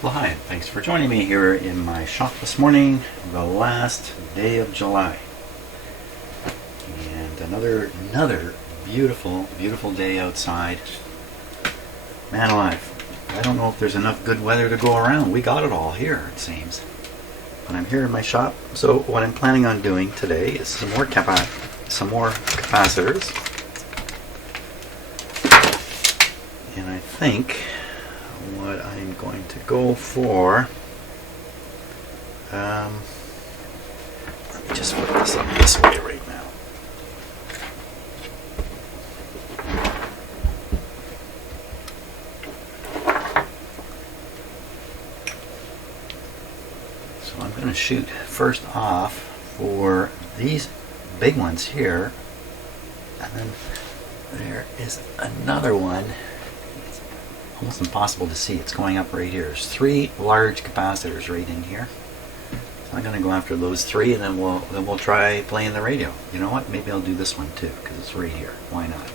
Well, hi, thanks for joining me here in my shop this morning, the last day of July. And another beautiful, beautiful day outside. Man alive, I don't know if there's enough good weather to go around. We got it all here, it seems. But I'm here in my shop, so what I'm planning on doing today is some more capacitors. And I think what I'm going to go for, let me just put this up this way right now. So I'm going to shoot first off for these big ones here, and then there is another one. Almost impossible to see. It's going up right here. There's 3 large capacitors right in here. So I'm going to go after those 3, and then we'll try playing the radio. You know what? Maybe I'll do this one too, because it's right here. Why not?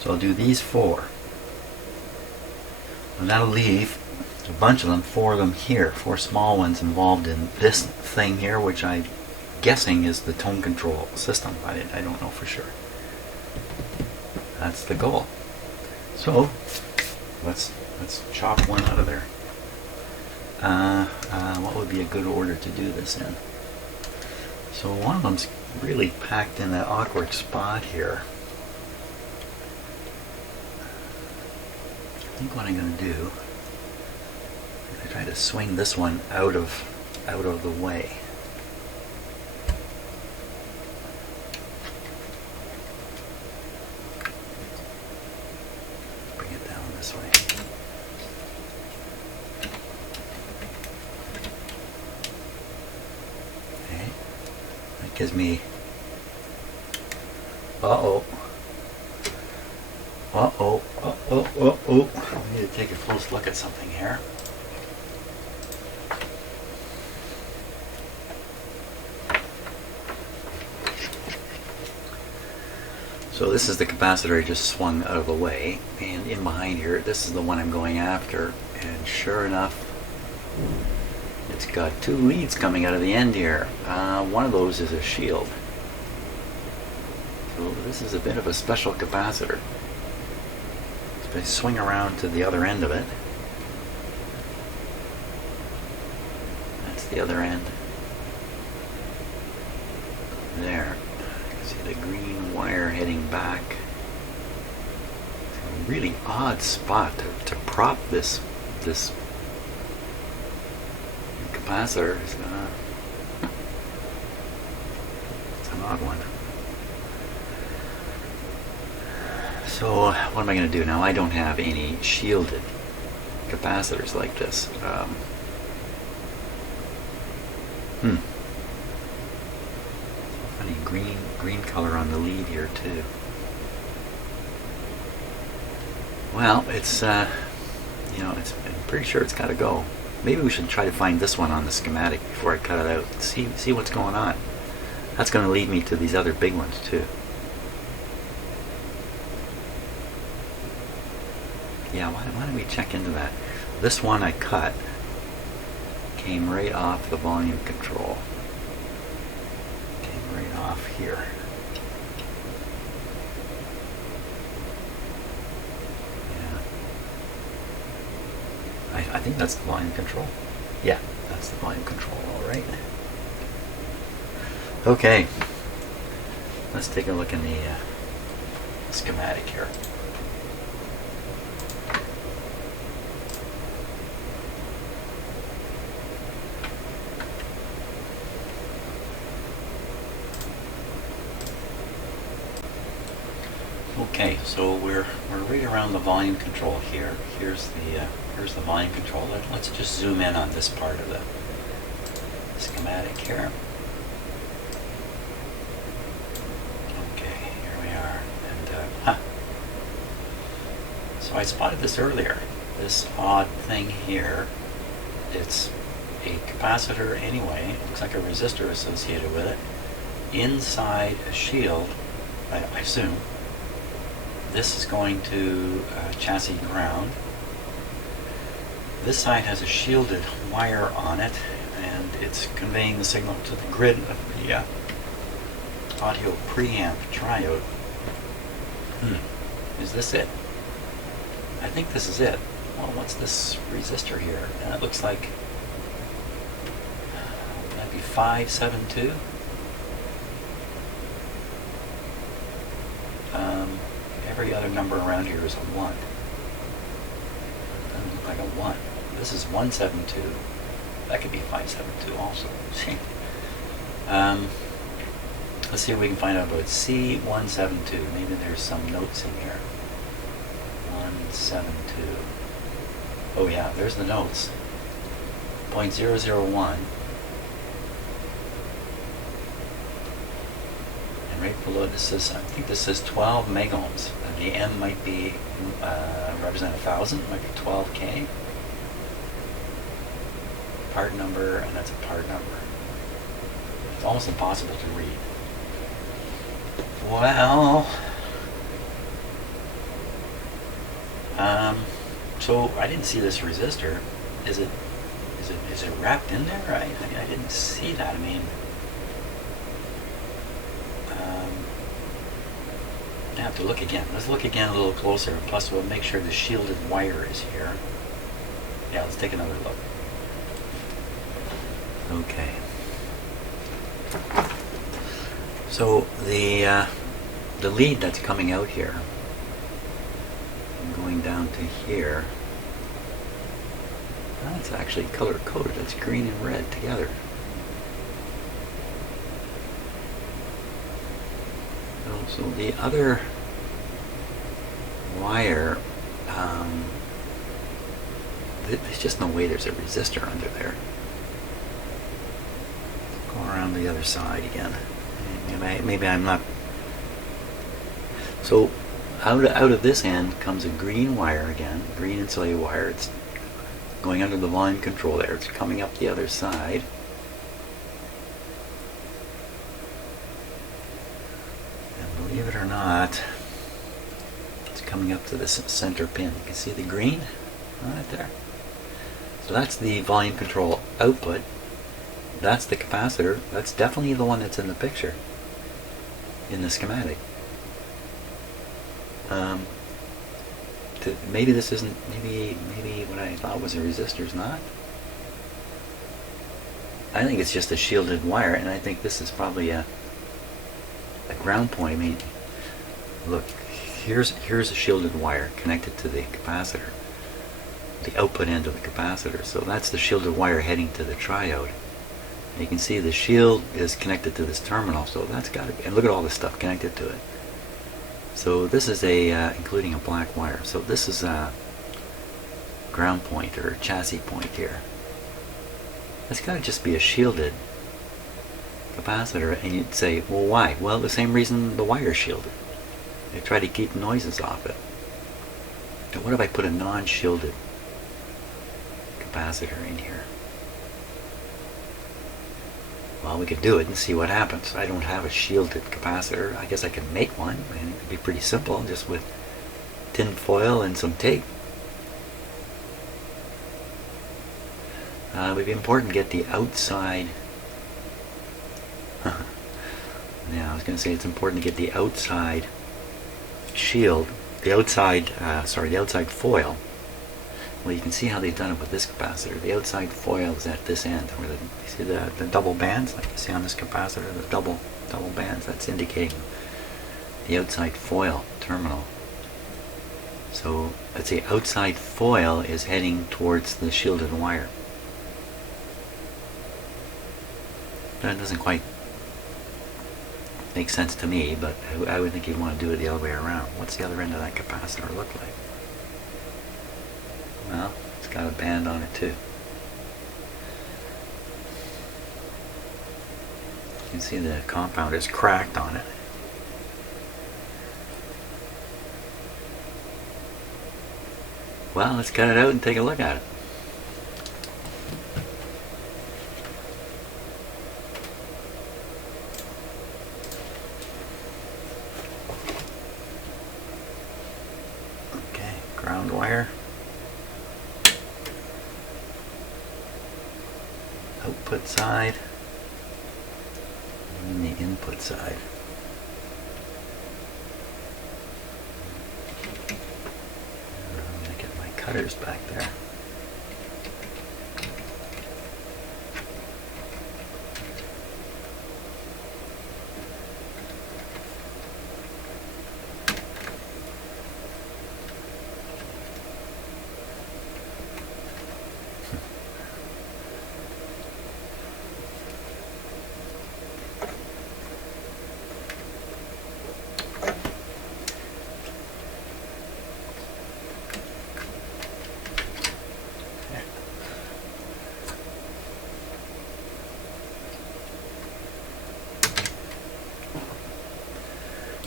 So I'll do these 4, and that'll leave a bunch of them, 4 of them here, 4 small ones involved in this thing here, which I'm guessing is the tone control system. I don't know for sure. That's the goal. So let's chop one out of there. What would be a good order to do this in? So one of them's really packed in that awkward spot here. I think what I'm going to do is try to swing this one out of the way. Bring it down this way. Okay, that gives me. Uh-oh. Uh-oh. Uh-oh. Uh-oh. I need to take a close look at something here. So this is the capacitor I just swung out of the way, and in behind here, this is the one I'm going after, and sure enough, it's got 2 leads coming out of the end here. One of those is a shield. So this is a bit of a special capacitor. So I swing around to the other end of it. That's the other end. There. You can see the green wire heading back. It's a really odd spot to prop this capacitor. It's an odd one. So what am I going to do now? I don't have any shielded capacitors like this. Funny green color on the lead here too. Well, it's I'm pretty sure it's got to go. Maybe we should try to find this one on the schematic before I cut it out. See what's going on. That's going to lead me to these other big ones too. Yeah, why don't we check into that? This one I cut came right off the volume control. Came right off here. Yeah. I think that's the volume control. Yeah, that's the volume control, all right. Okay. Let's take a look in the schematic here. Okay, so we're right around the volume control here. Here's the volume control. Let's just zoom in on this part of the schematic here. Okay, here we are. And so I spotted this earlier. This odd thing here. It's a capacitor anyway. It looks like a resistor associated with it. Inside a shield, I assume. This is going to chassis ground. This side has a shielded wire on it, and it's conveying the signal to the grid of the audio preamp triode. Is this it? I think this is it. Well, what's this resistor here? And it looks like that'd be 572. Every other number around here is a 1. Doesn't look like a 1. This is 172. That could be 572 also. Let's see if we can find out about C172. Maybe there's some notes in here. 172. Oh yeah, there's the notes. 0.001. And right below this is, I think this is 12 megohms. And the M might be, represent 1,000, it might be 12K. Part number, and that's a part number. It's almost impossible to read. Well, so I didn't see this resistor. Is it wrapped in there? I didn't see that. I mean, I have to look again. Let's look again a little closer. Plus, we'll make sure the shielded wire is here. Yeah, let's take another look. Okay. So the lead that's coming out here, and going down to here, that's actually color coded. It's green and red together. So the other wire, there's just no way there's a resistor under there. Go around the other side again. Maybe I'm not. So out of this end comes a green wire again, green insulated wire. It's going under the volume control there. It's coming up the other side. And believe it or not, it's coming up to this center pin. You can see the green right there. So that's the volume control output. That's the capacitor. That's definitely the one that's in the picture, in the schematic. Maybe this isn't, maybe what I thought was a resistor is not. I think it's just a shielded wire, and I think this is probably a ground point. I mean, look, here's a shielded wire connected to the capacitor, the output end of the capacitor. So that's the shielded wire heading to the triode. And you can see the shield is connected to this terminal, so that's got to be, and look at all this stuff connected to it. So this is including a black wire. So this is a ground point or chassis point here. It's got to just be a shielded capacitor, and you'd say, well, why? Well, the same reason the wire's shielded. They try to keep noises off it. But what if I put a non-shielded capacitor in here? Well, we could do it and see what happens. I don't have a shielded capacitor. I guess I could make one, and it would be pretty simple, just with tin foil and some tape. It would be important to get the outside. Yeah, I was going to say it's important to get the outside shield, the outside foil. Well, you can see how they've done it with this capacitor. The outside foil is at this end, where you see the double bands, like you see on this capacitor, the double bands. That's indicating the outside foil terminal. So let's say outside foil is heading towards the shielded wire. That doesn't quite make sense to me, but I would think you'd want to do it the other way around. What's the other end of that capacitor look like? Well, it's got a band on it too. You can see the compound is cracked on it. Well, let's cut it out and take a look at it. Okay, ground wire. output side and the input side. I'm going to get my cutters back there.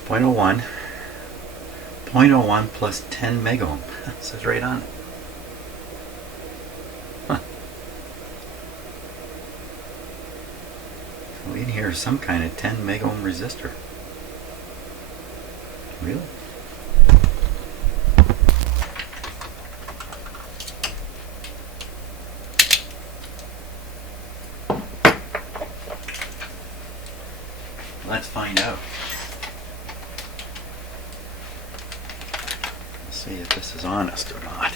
.01 plus 10 megohm. It says right on it. Huh. So in here is some kind of 10 megohm resistor. Really? Let's find out. See if this is honest or not.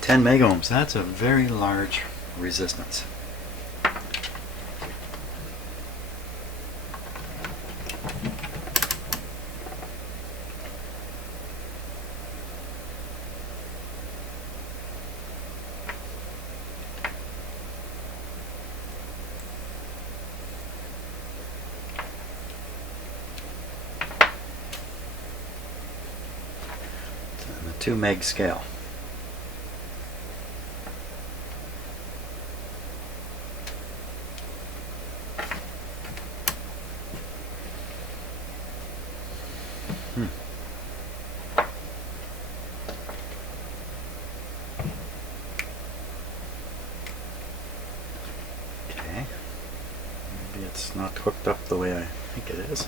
10 megohms, that's a very large resistance. On the 2 meg scale. Okay. Maybe it's not hooked up the way I think it is.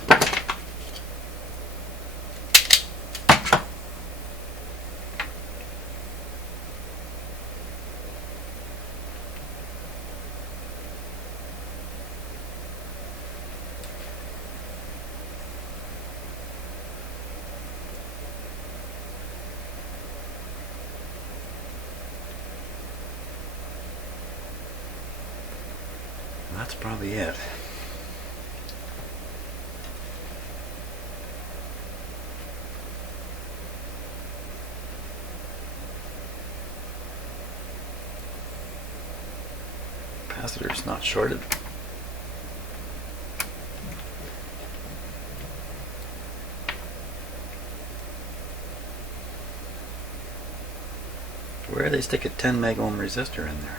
That's probably it. Capacitor's not shorted. Where do they stick a 10 megohm resistor in there?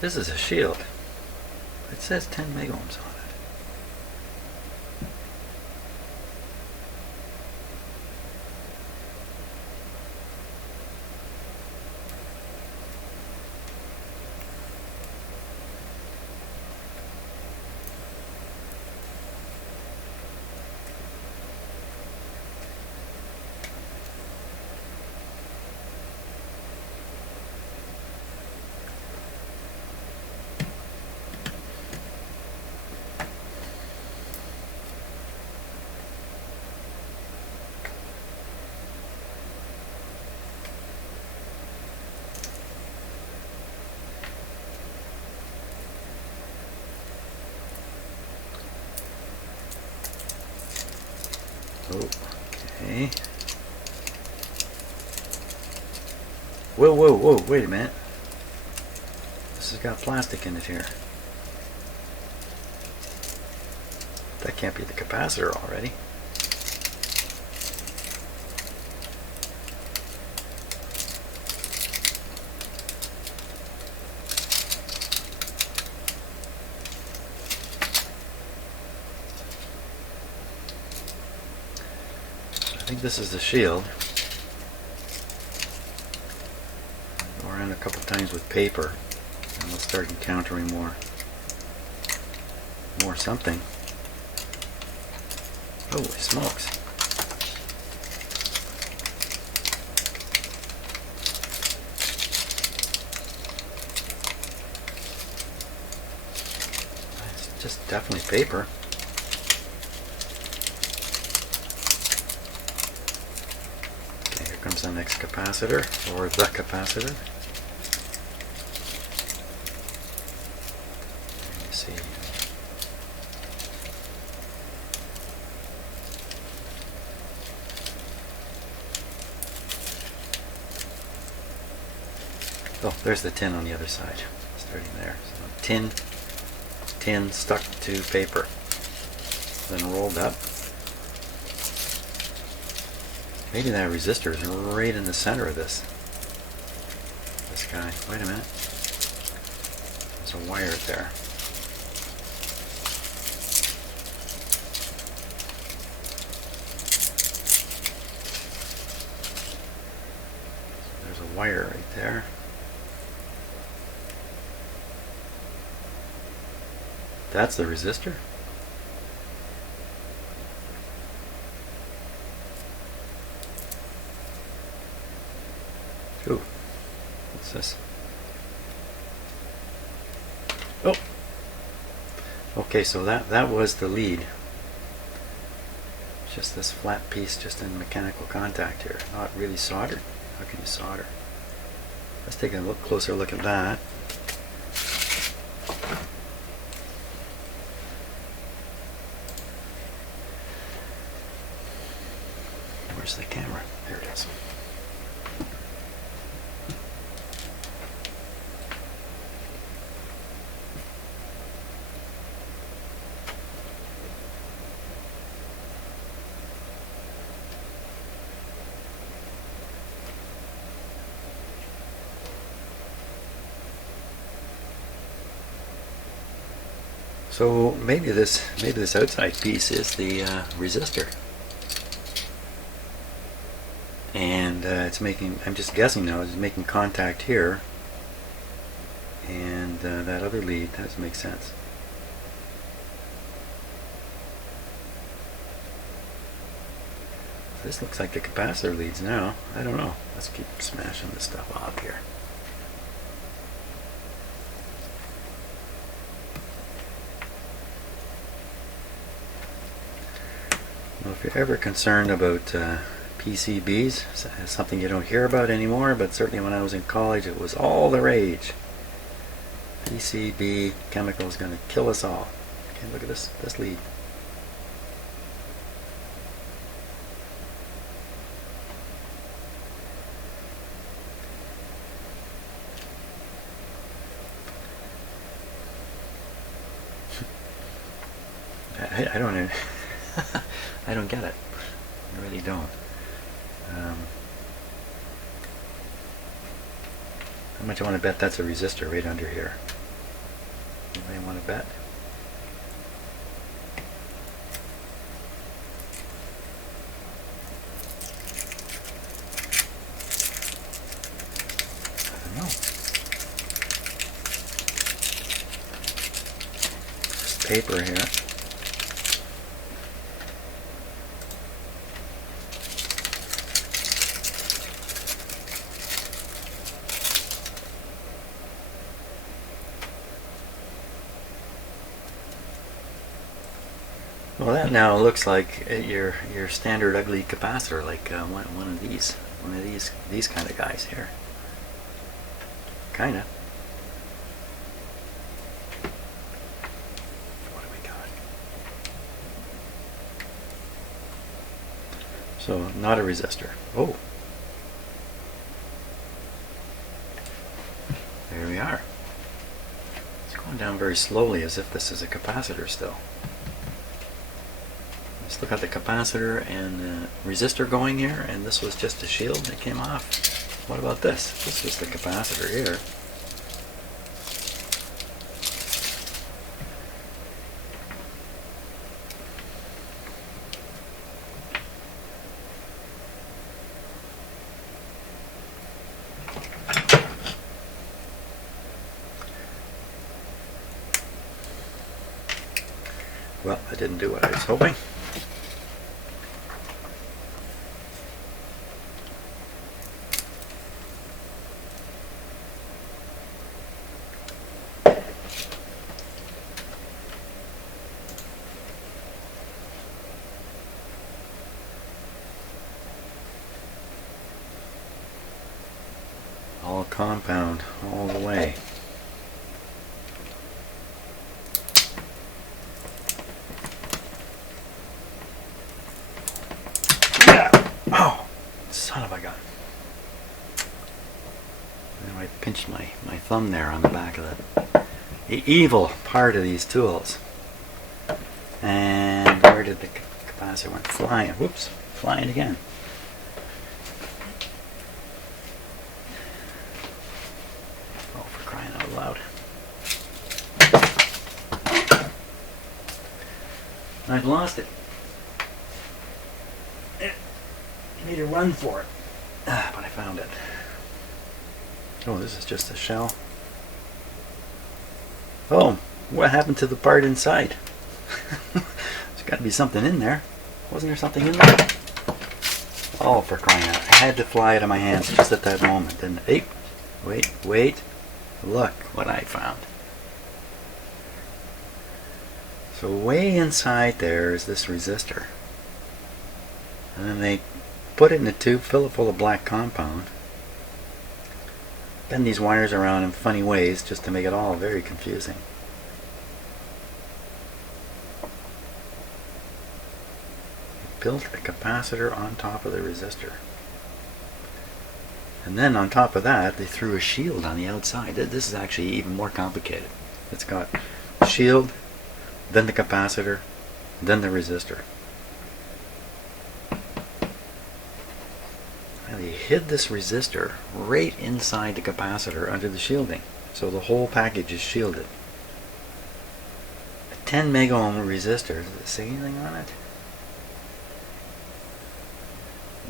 This is a shield. It says 10 megohms on it. Okay. Whoa, whoa, whoa, wait a minute. This has got plastic in it here. That can't be the capacitor already. I think this is the shield. couple times with paper, and we'll start encountering more something. Holy smokes. It's just definitely paper. Okay, here comes the next capacitor, or the capacitor. Let me see. Oh, there's the tin on the other side, starting there. So tin stuck to paper, then rolled up. Maybe that resistor is right in the center of this guy. Wait a minute. There's a wire there. There's a wire right there. That's the resistor? Ooh, what's this? Oh! Okay, so that was the lead. Just this flat piece just in mechanical contact here. Not really soldered. How can you solder? Let's take a closer look at that. Where's the camera? Here it is. So maybe this outside piece is the resistor. And it's making, I'm just guessing now, it's making contact here, and that other lead, that doesn't make sense. This looks like the capacitor leads now. I don't know. Let's keep smashing this stuff off here. Well, if you're ever concerned about PCBs, it's something you don't hear about anymore, but certainly when I was in college it was all the rage. PCB chemical is going to kill us all. Okay, look at this lead. I don't know. I don't get it. I really don't. How much I want to bet that's a resistor right under here? Anybody want to bet? I don't know. Just paper here. Well, that now looks like your standard ugly capacitor, like one of these kind of guys here. Kinda. What do we got? So not a resistor. Oh, there we are. It's going down very slowly, as if this is a capacitor still. Let's look at the capacitor and resistor going here, and this was just a shield that came off. What about this? This was the capacitor here. Well, that didn't do what I was hoping. All compound, all the way. Oh, son of a gun. I pinched my thumb there on the back of the evil part of these tools. And where did the capacitor went flying? Whoops, flying again. Oh, for crying out loud. I've lost it. Made a run for it. But I found it. Oh, this is just a shell. Oh, what happened to the part inside? There's got to be something in there. Wasn't there something in there? Oh, for crying out. I had to fly out of my hands just at that moment. And hey, wait. Look what I found. So way inside there is this resistor. And then they put it in a tube, fill it full of black compound, bend these wires around in funny ways just to make it all very confusing. They built a capacitor on top of the resistor. And then on top of that, they threw a shield on the outside. This is actually even more complicated. It's got a shield, then the capacitor, then the resistor. They hid this resistor right inside the capacitor under the shielding, so the whole package is shielded. A 10 mega ohm resistor, does it say anything on it?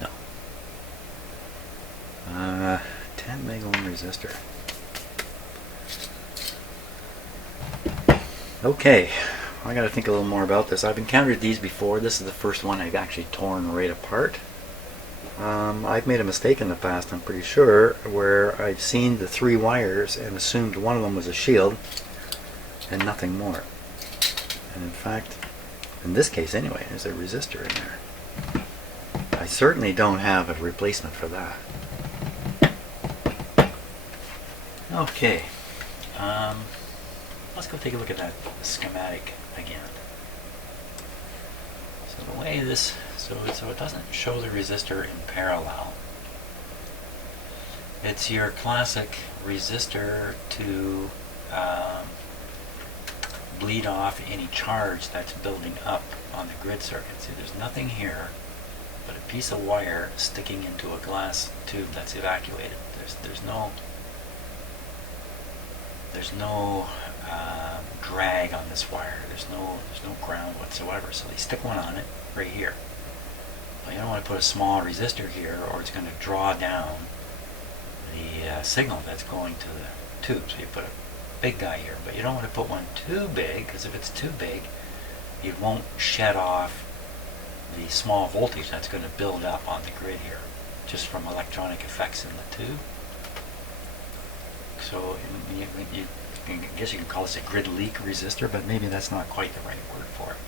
No. 10 mega ohm resistor. Okay, I gotta think a little more about this. I've encountered these before. This is the first one I've actually torn right apart. I've made a mistake in the past, I'm pretty sure, where I've seen the 3 wires and assumed one of them was a shield and nothing more. And in fact, in this case anyway, there's a resistor in there. I certainly don't have a replacement for that. Okay, let's go take a look at that schematic again. So the way this, so it doesn't show the resistor in parallel. It's your classic resistor to bleed off any charge that's building up on the grid circuit. See, there's nothing here but a piece of wire sticking into a glass tube that's evacuated. There's no drag on this wire. There's no ground whatsoever. So they stick one on it right here. Well, you don't want to put a small resistor here, or it's going to draw down the signal that's going to the tube. So you put a big guy here, but you don't want to put one too big, because if it's too big, it won't shed off the small voltage that's going to build up on the grid here, just from electronic effects in the tube. So I guess you can call this a grid leak resistor, but maybe that's not quite the right word for it.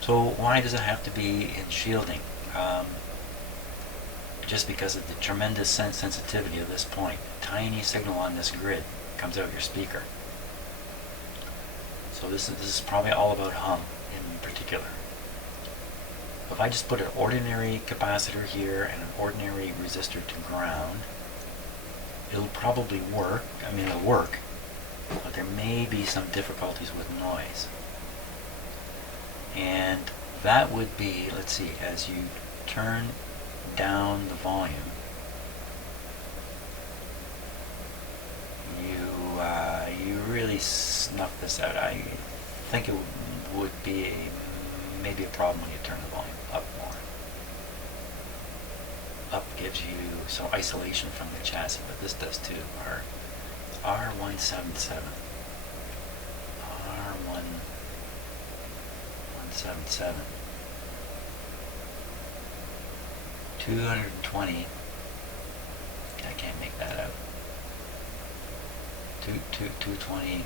So why does it have to be in shielding? Just because of the tremendous sensitivity of this point. Tiny signal on this grid comes out your speaker. So this is probably all about hum in particular. If I just put an ordinary capacitor here and an ordinary resistor to ground, it'll probably work. I mean, it'll work, but there may be some difficulties with noise. And that would be, let's see, as you turn down the volume, you really snuff this out. I think it would be maybe a problem when you turn the volume up more. Up gives you some isolation from the chassis, but this does too. R177. 177. 220. I can't make that out. 220, I don't know.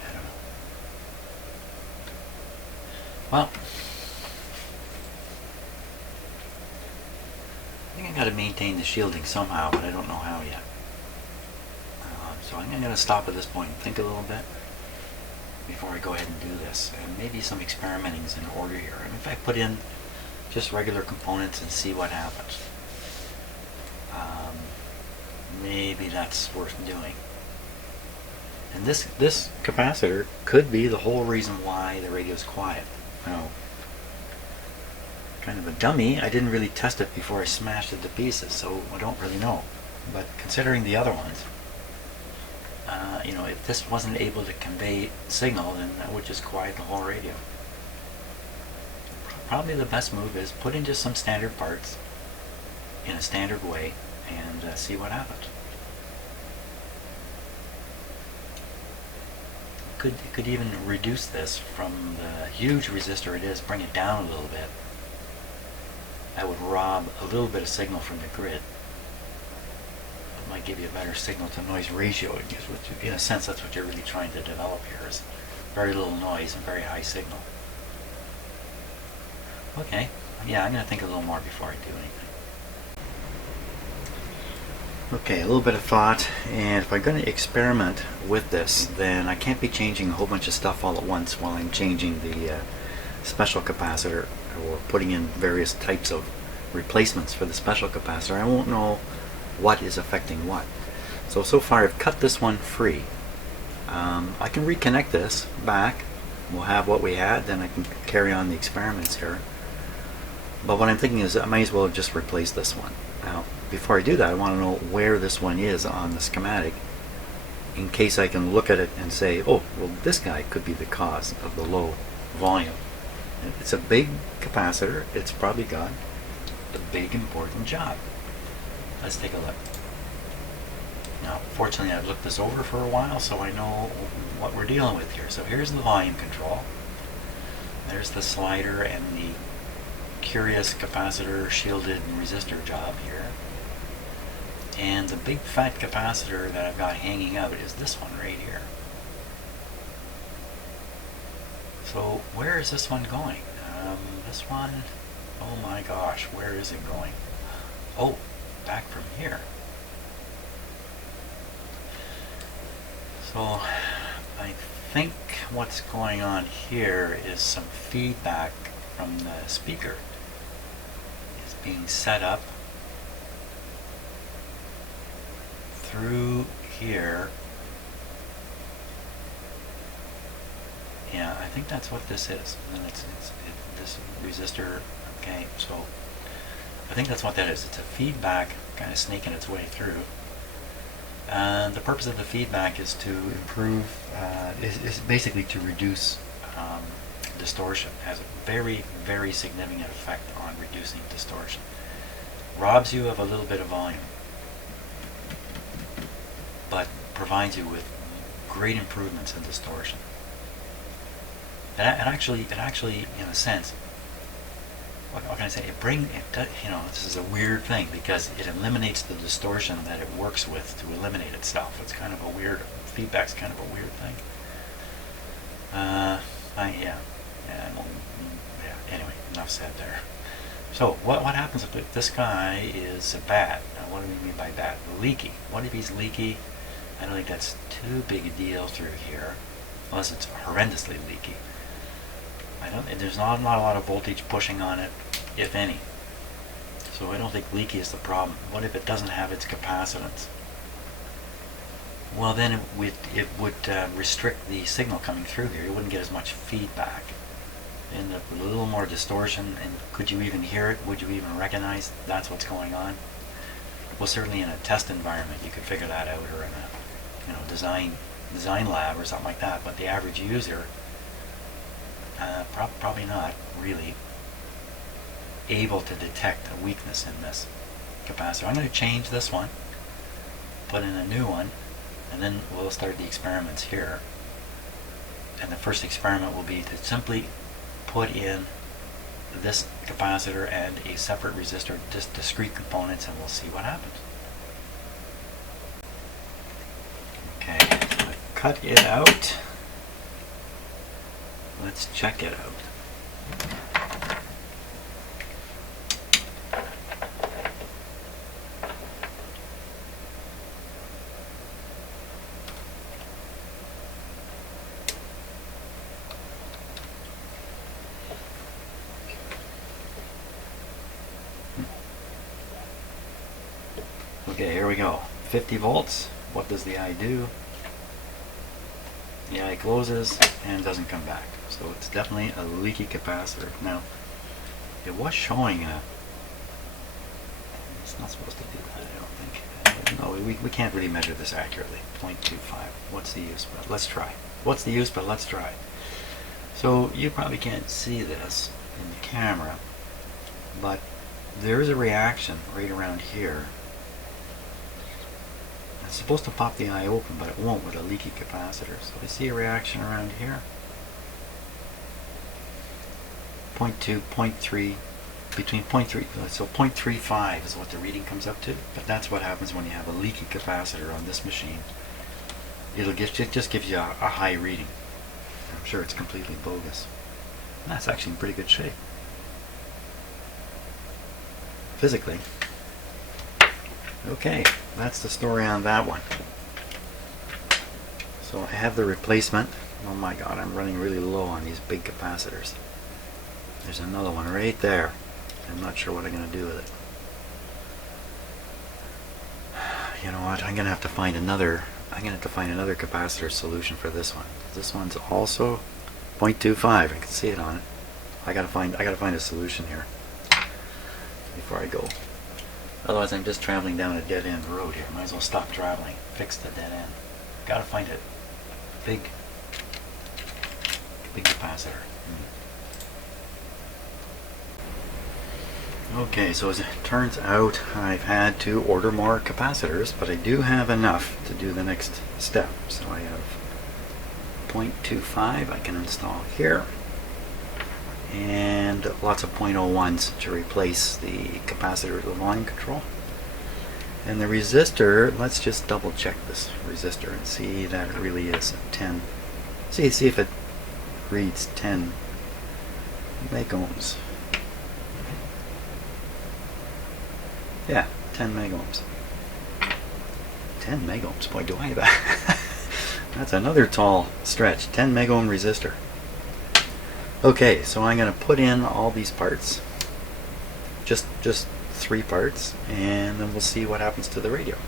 Well, I think I got to maintain the shielding somehow, but I don't know how yet. So I'm going to stop at this point and think a little bit before I go ahead and do this. And maybe some experimenting is in order here. And if I put in just regular components and see what happens, maybe that's worth doing. And this capacitor could be the whole reason why the radio is quiet. Now, kind of a dummy. I didn't really test it before I smashed it to pieces, so I don't really know. But considering the other ones, you know, if this wasn't able to convey signal, then that would just quiet the whole radio. Probably the best move is put in just some standard parts in a standard way and see what happens. Could even reduce this from the huge resistor it is, bring it down a little bit. That would rob a little bit of signal from the grid. It might give you a better signal to noise ratio. Which, in a sense, that's what you're really trying to develop here, is very little noise and very high signal. Okay, yeah, I'm going to think a little more before I do anything. Okay, a little bit of thought, and if I'm going to experiment with this, then I can't be changing a whole bunch of stuff all at once while I'm changing the special capacitor or putting in various types of replacements for the special capacitor. I won't know what is affecting what. So far I've cut this one free. I can reconnect this back. We'll have what we had, then I can carry on the experiments here. But what I'm thinking is I might as well just replace this one. Now, before I do that, I want to know where this one is on the schematic, in case I can look at it and say, oh, well, this guy could be the cause of the low volume. It's a big capacitor. It's probably got a big important job. Let's take a look. Now, fortunately, I've looked this over for a while, so I know what we're dealing with here. So here's the volume control. There's the slider and the curious capacitor shielded resistor job here. And the big fat capacitor that I've got hanging out is this one right here. So where is this one going? This one, oh my gosh, where is it going? Oh, back from here. So I think what's going on here is some feedback from the speaker. It's being set up through here. Yeah, I think that's what this is. And it's this resistor. Okay, so I think that's what that is. It's a feedback kind of snaking its way through. And the purpose of the feedback is to improve, is basically to reduce distortion. It has a very, very significant effect on reducing distortion. Robs you of a little bit of volume, but provides you with great improvements in distortion. It actually, in a sense, what can I say? You know, this is a weird thing because it eliminates the distortion that it works with to eliminate itself. It's kind of a weird, feedback's kind of a weird thing. Anyway, enough said there. So what happens if this guy is bad? Now, what do we mean by bad? Leaky. What if he's leaky? I don't think that's too big a deal through here, unless it's horrendously leaky. There's not a lot of voltage pushing on it, if any. So I don't think leaky is the problem. What if it doesn't have its capacitance? Well, then it would restrict the signal coming through here. You wouldn't get as much feedback. End up with a little more distortion. And could you even hear it? Would you even recognize that's what's going on? Well, certainly in a test environment, you could figure that out, or in a design lab or something like that. But the average user, probably not really able to detect a weakness in this capacitor. I'm going to change this one, put in a new one, and then we'll start the experiments here. And the first experiment will be to simply put in this capacitor and a separate resistor, just discrete components, and we'll see what happens. Okay, so I cut it out. Let's check it out. Okay, here we go. 50 volts. What does the eye do? The eye closes and doesn't come back. So it's definitely a leaky capacitor. Now, it was showing a... It's not supposed to do that, I don't think. No, we can't really measure this accurately. 0.25. What's the use? But let's try. What's the use? But let's try. So you probably can't see this in the camera, but there is a reaction right around here. It's supposed to pop the eye open, but it won't with a leaky capacitor. So I see a reaction around here. 0.2, 0.3, between 0.3, so 0.35 is what the reading comes up to. But that's what happens when you have a leaky capacitor on this machine. It just gives you a high reading. I'm sure it's completely bogus. And that's actually in pretty good shape. Physically. Okay, that's the story on that one. So I have the replacement. Oh my god, I'm running really low on these big capacitors. There's another one right there. I'm not sure what I'm going to do with it. You know what? I'm going to have to find another capacitor solution for this one. This one's also 0.25. I can see it on it. I gotta find a solution here before I go. Otherwise, I'm just traveling down a dead-end road here. Might as well stop traveling. Fix the dead end. Gotta find a big capacitor. Okay, so as it turns out, I've had to order more capacitors, but I do have enough to do the next step. So I have 0.25 I can install here, and lots of 0.01s to replace the capacitor with volume control. And the resistor, let's just double check this resistor and see that it really is 10. See if it reads 10 megohms. Yeah, 10 megohms. 10 megohms, boy, do I have that. That's another tall stretch. 10 megohm resistor. Okay, so I'm going to put in all these parts. Just 3 parts, and then we'll see what happens to the radio.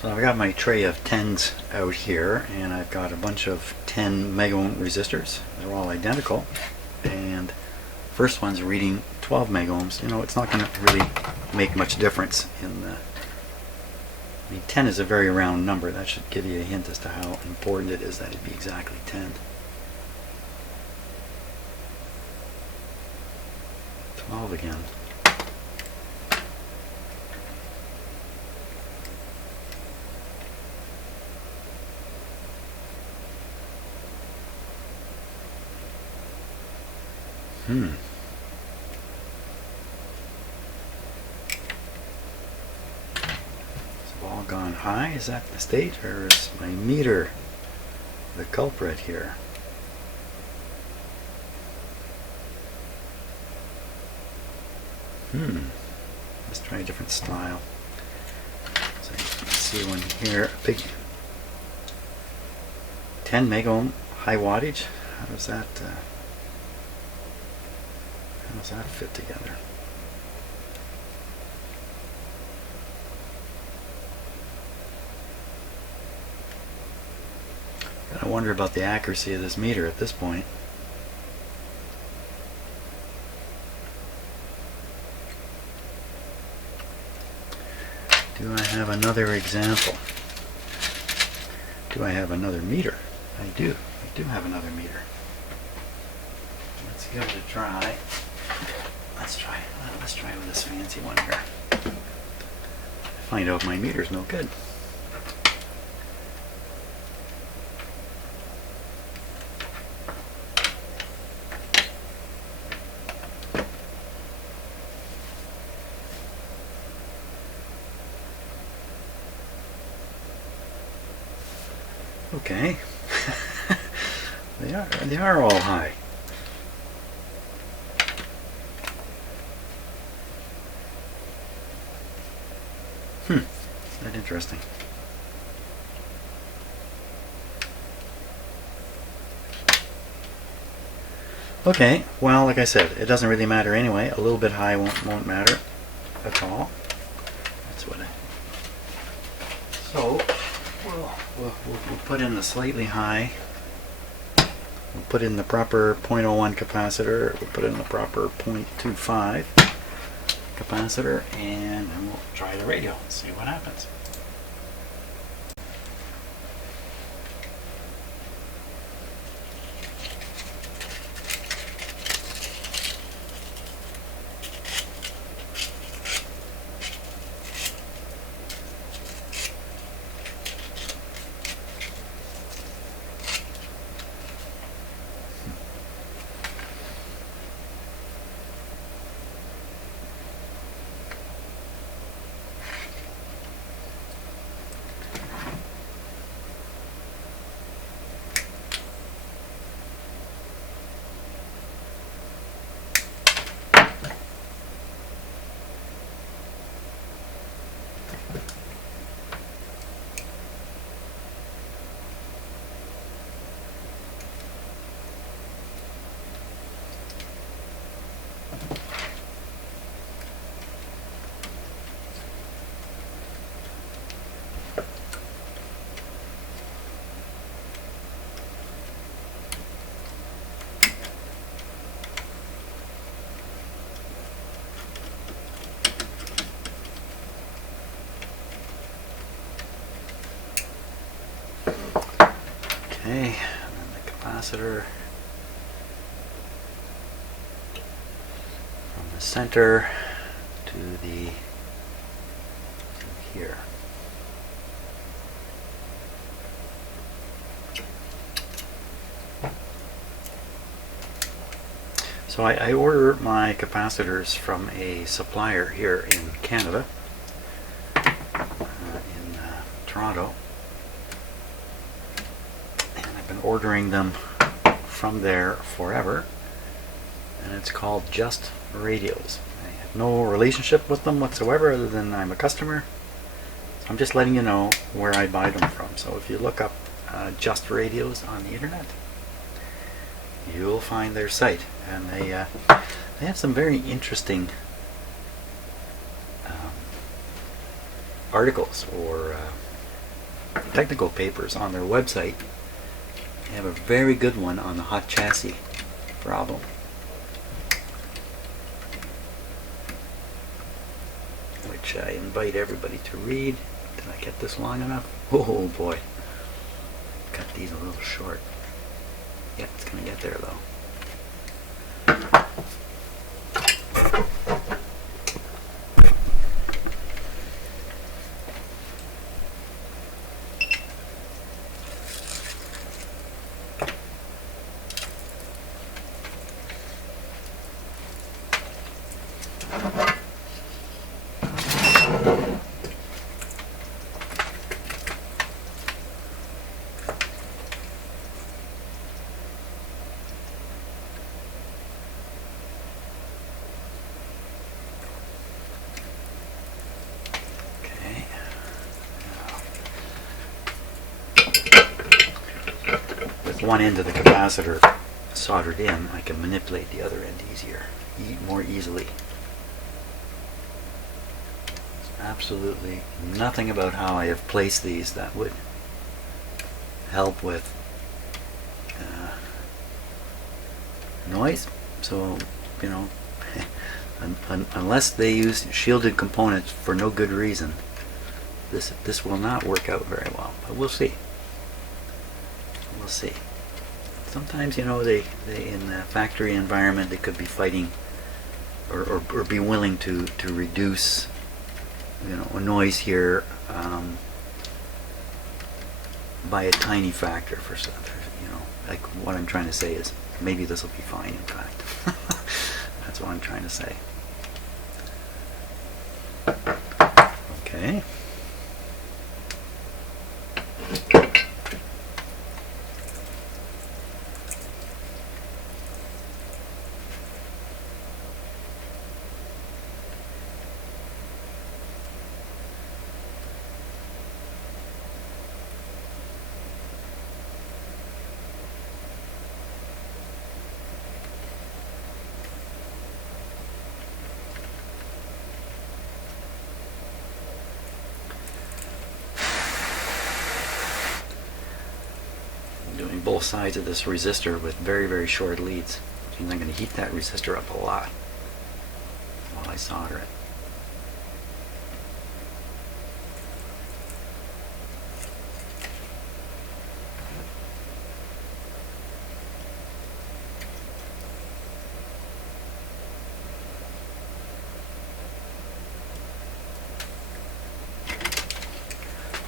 So I've got my tray of 10s out here, and I've got a bunch of 10 megohm resistors. They're all identical, and first one's reading 12 megohms. You know, it's not going to really make much difference in the... I mean, 10 is a very round number. That should give you a hint as to how important it is that it be exactly 10. 12 again. All gone high? Is that the state, or is my meter the culprit here? Let's try a different style. So you can see one here, a big 10 megohm high wattage. How does that fit together? I wonder about the accuracy of this meter at this point. Do I have another example? Do I have another meter? I do. I do have another meter. Let's give it a try. Let's try with this fancy one here. Find out if my meter's no good. Okay. They are all high. That's interesting. Okay, well, like I said, it doesn't really matter anyway. A little bit high won't matter at all. That's what I... So, we'll put in the slightly high. We'll put in the proper 0.01 capacitor. We'll put in the proper 0.25 capacitor, and then we'll try the radio and see what happens. Okay, and then the capacitor from the center to here. So I order my capacitors from a supplier here in Canada, in Toronto. Ordering them from there forever, and it's called Just Radios. I have no relationship with them whatsoever other than I'm a customer. So I'm just letting you know where I buy them from. So if you look up Just Radios on the internet, you'll find their site, and they have some very interesting articles or technical papers on their website. They have a very good one on the hot chassis problem. Which I invite everybody to read. Did I get this long enough? Oh boy. Cut these a little short. Yeah, it's going to get there though. One end of the capacitor soldered in, I can manipulate the other end more easily. There's absolutely nothing about how I have placed these that would help with noise. So, you know, unless they use shielded components for no good reason, this will not work out very well. But we'll see. We'll see. Sometimes, you know, they in the factory environment, they could be fighting or be willing to reduce, you know, a noise here by a tiny factor for some, you know, like what I'm trying to say is maybe this will be fine, in fact. That's what I'm trying to say. Okay. both sides of this resistor with very, very short leads. Which means I'm going to heat that resistor up a lot while I solder it.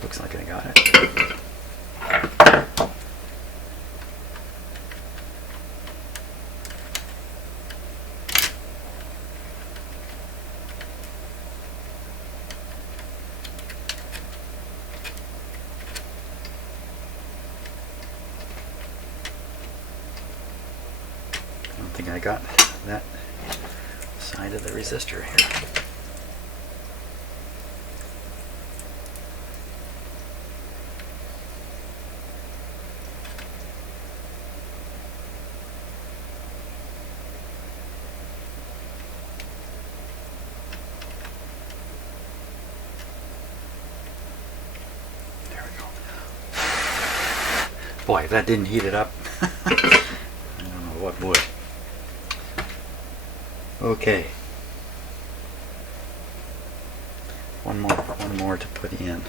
Looks like I got it. I don't think I got that side of the resistor here. Boy, if that didn't heat it up, I don't know what would. Okay. One more to put in.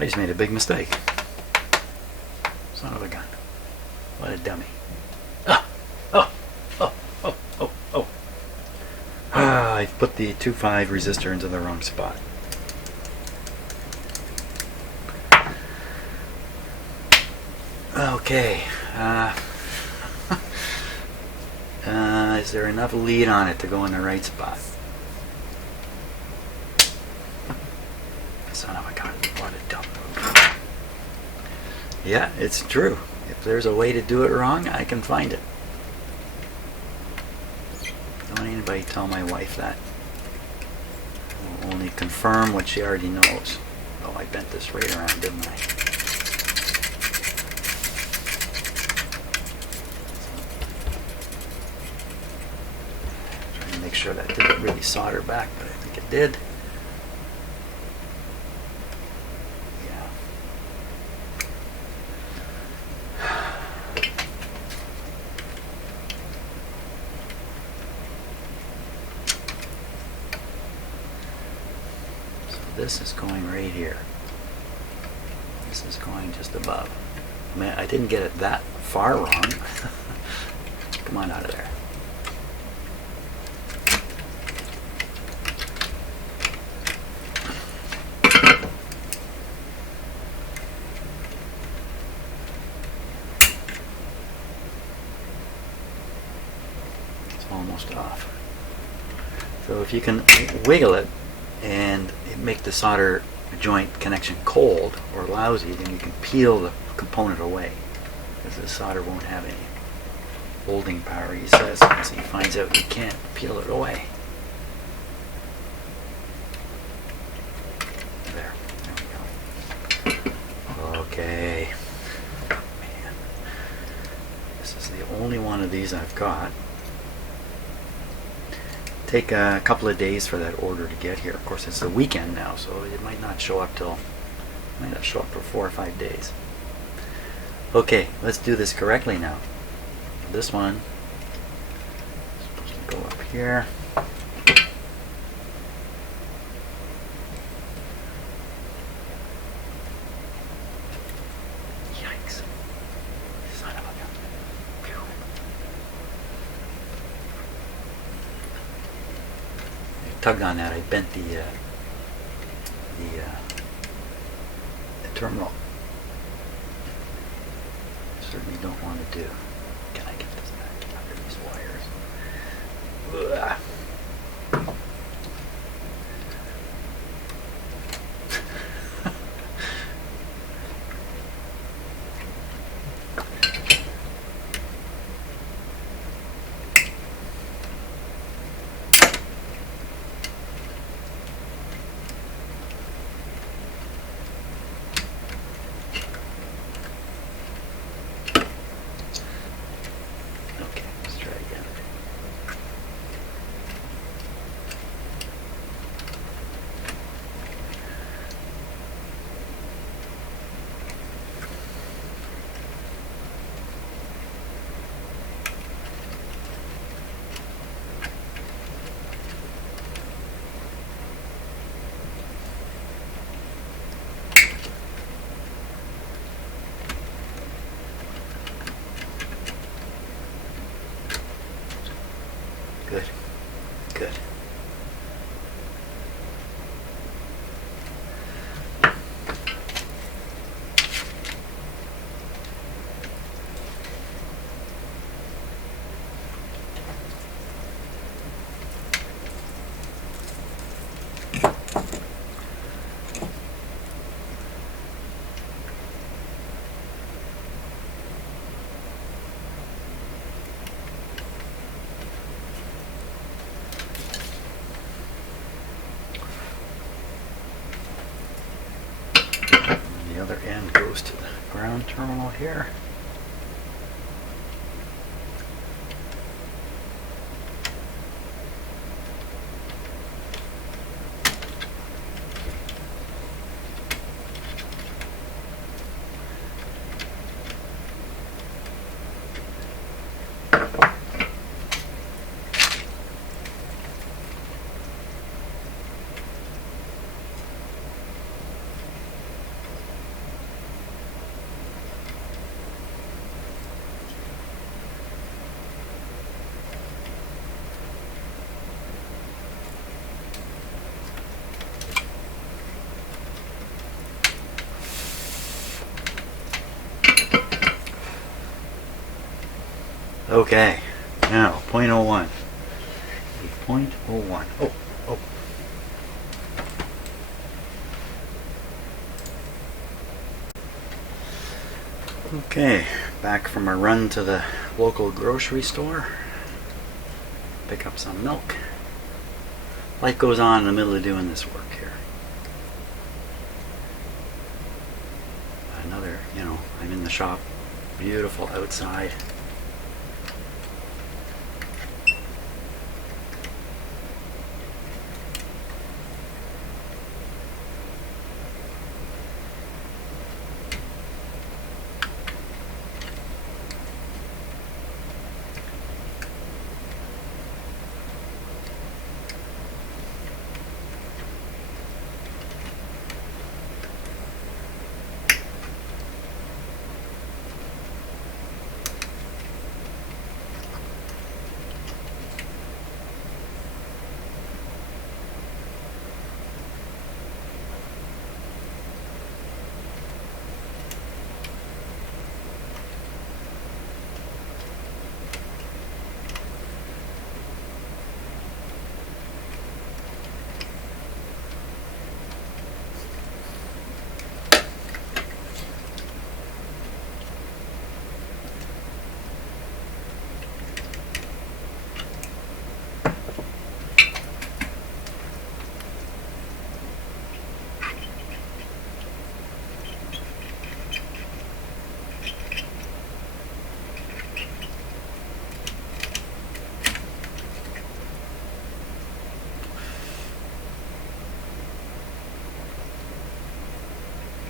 I just made a big mistake. Son of a gun. What a dummy. I put the 2.5 resistor into the wrong spot. Okay. Is there enough lead on it to go in the right spot? Son of a gun. What a dumb move. Yeah, it's true. If there's a way to do it wrong, I can find it. Don't anybody tell my wife that. I'll only confirm what she already knows. Oh, I bent this right around, didn't I? Trying to make sure that didn't really solder back, but I think it did. This is going right here. This is going just above. I mean, I didn't get it that far wrong. Come on out of there. It's almost off. So if you can wiggle it and make the solder joint connection cold or lousy, then you can peel the component away, because the solder won't have any holding power, he says, as he finds out you can't peel it away. There we go. Okay. Man. This is the only one of these I've got. Take a couple of days for that order to get here. Of course, it's the weekend now, so it might not show up for 4 or 5 days. Okay, let's do this correctly now. This one is supposed to go up here. Yikes. Son of a gun. Phew. Tugged on that, I bent the terminal. Certainly don't want to do. Can I get this back under these wires? Ugh. other end goes to the ground terminal here. Okay, now 0.01. 0.01. Oh. Okay, back from a run to the local grocery store. Pick up some milk. Life goes on in the middle of doing this work here. Another, I'm in the shop. Beautiful outside.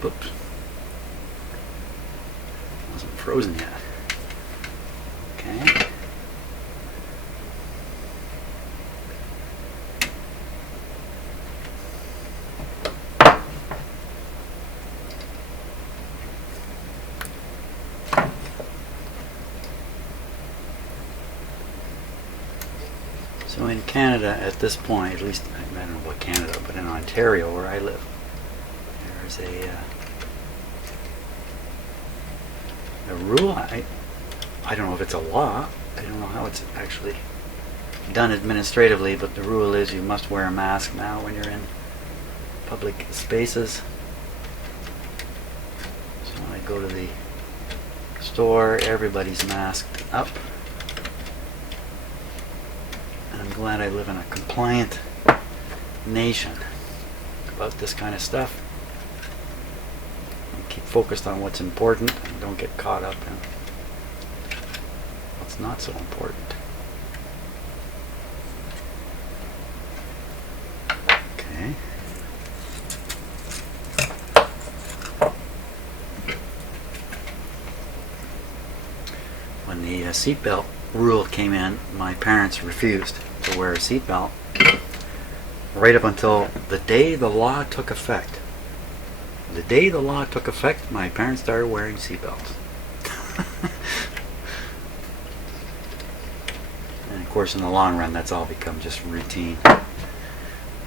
Oops. Wasn't frozen yet. Okay. So in Canada at this point, at least, I don't know about Canada, but in Ontario where I live, there's a rule. I don't know if it's a law. I don't know how it's actually done administratively, but the rule is you must wear a mask now when you're in public spaces. So when I go to the store, everybody's masked up. And I'm glad I live in a compliant nation about this kind of stuff. Keep focused on what's important and don't get caught up in what's not so important. Okay. When the seatbelt rule came in, my parents refused to wear a seatbelt right up until the day the law took effect. The day the law took effect, my parents started wearing seatbelts. And of course, in the long run, that's all become just routine,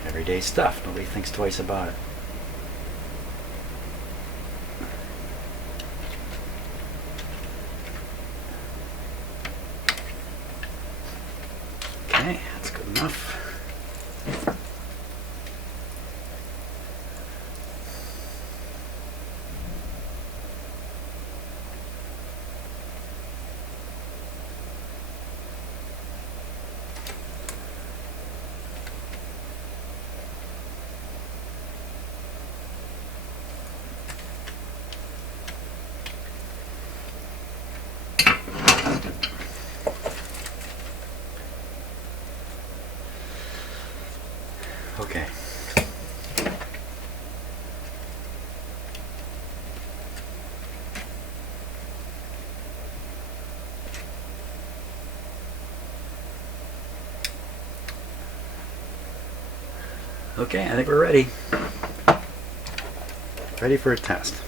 everyday stuff. Nobody thinks twice about it. Okay, that's good enough. Okay, I think we're ready. Ready for a test.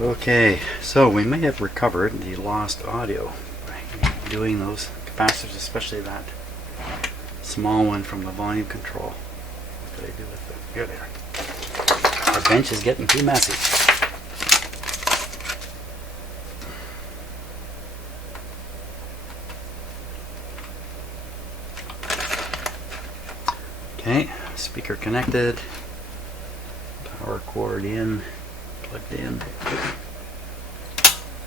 Okay, so we may have recovered the lost audio by doing those capacitors, especially that small one from the volume control. What did I do with it? Here they are. Our bench is getting too messy. Okay, speaker connected, power cord in, plugged in.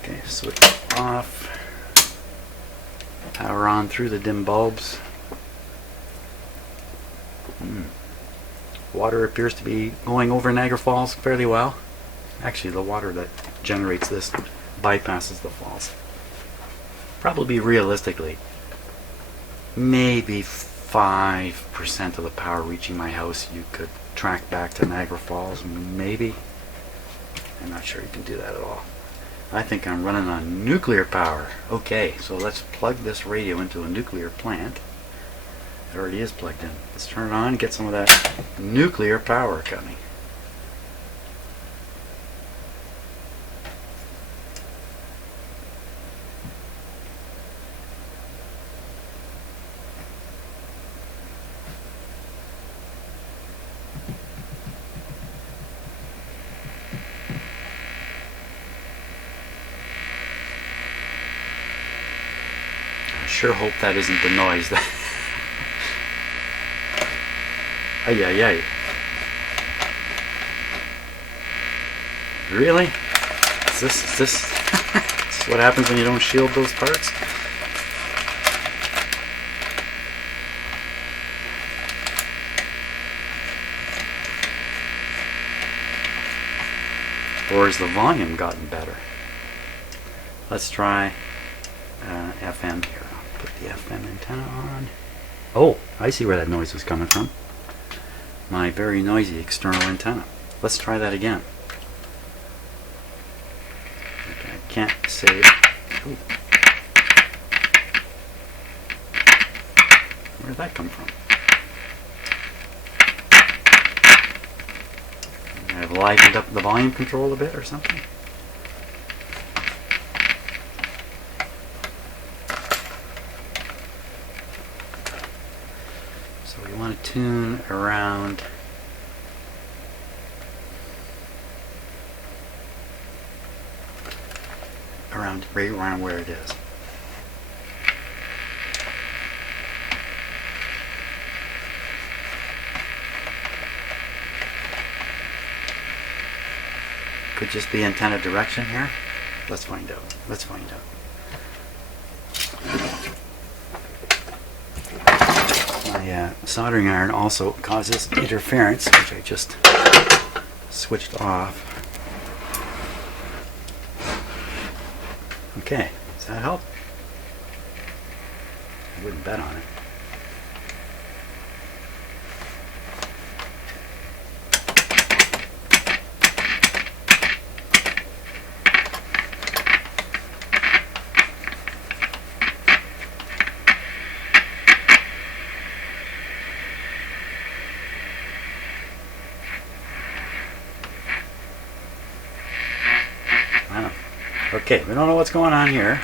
Okay, switch off, power on through the dim bulbs. Water appears to be going over Niagara Falls fairly well. Actually, the water that generates this bypasses the falls. Probably realistically, maybe 5% of the power reaching my house you could track back to Niagara Falls, maybe. I'm not sure you can do that at all. I think I'm running on nuclear power. Okay, so let's plug this radio into a nuclear plant. It already is plugged in. Let's turn it on and get some of that nuclear power coming. I sure hope that isn't the noise that ay, ay, ay. Really? Is this this is what happens when you don't shield those parts? Or has the volume gotten better? Let's try FM here. I'll put the FM antenna on. Oh, I see where that noise was coming from. My very noisy external antenna. Let's try that again. Okay, I can't say. Ooh. Where did that come from? I've livened up the volume control a bit or something. So we want to tune around right around where it is. Could just be antenna direction here. Let's find out. Let's find out. My soldering iron also causes interference, which I just switched off. Okay, does that help? I wouldn't bet on it. Okay, we don't know what's going on here.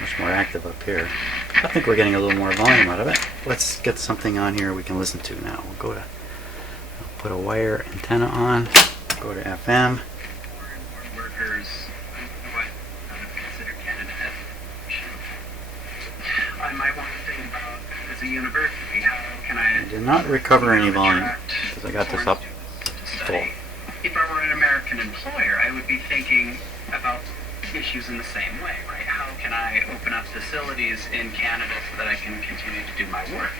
Much more active up here. I think we're getting a little more volume out of it. Let's get something on here we can listen to now. We'll go to, I'll put a wire antenna on, go to FM. Workers, what consider Canada as I might want to think about as a university, how can I did not recover any volume because I got this up full. If I were an American employer, I would be thinking about issues in the same way, right? How can I open up facilities in Canada so that I can continue to do my work,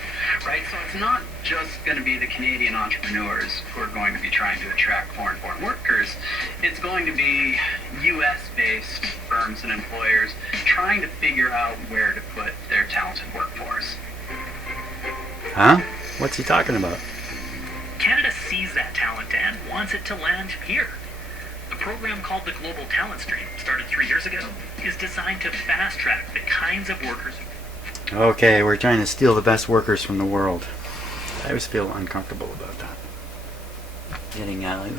right? So it's not just going to be the Canadian entrepreneurs who are going to be trying to attract foreign-born workers. It's going to be U.S.-based firms and employers trying to figure out where to put their talented workforce. Huh? What's he talking about? Canada sees that talent and wants it to land here. A program called the Global Talent Stream, started 3 years ago, is designed to fast-track the kinds of workers. Okay, we're trying to steal the best workers from the world. I always feel uncomfortable about that.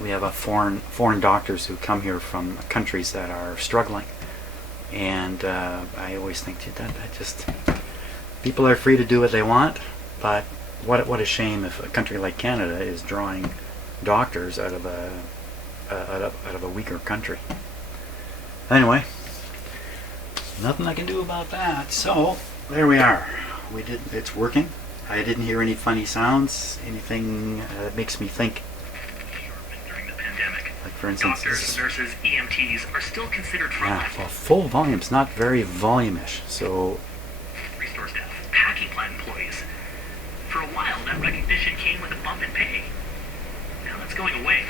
We have foreign doctors who come here from countries that are struggling, and I always think that just people are free to do what they want, but what a shame if a country like Canada is drawing doctors out of a weaker country. Anyway, nothing I can do about that. So there we are. It's working. I didn't hear any funny sounds, anything that makes me think. During the pandemic, Like for instance, doctors, nurses, EMTs are still considered frontline. well, full volume's not very volume-ish. So Restore staff, packing plant employees. For a while, that recognition came with a bump in pay. Now that's going away.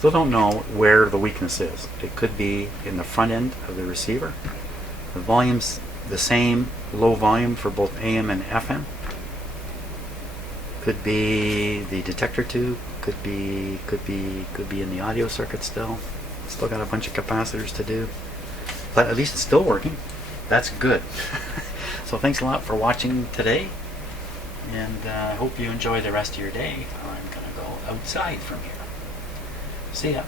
still don't know where the weakness is. It could be in the front end of the receiver. The volume's the same, low volume for both AM and FM. Could be the detector tube. Could be in the audio circuit still. Still got a bunch of capacitors to do, but at least it's still working. That's good. So thanks a lot for watching today, and I hope you enjoy the rest of your day. I'm gonna go outside from here. See ya.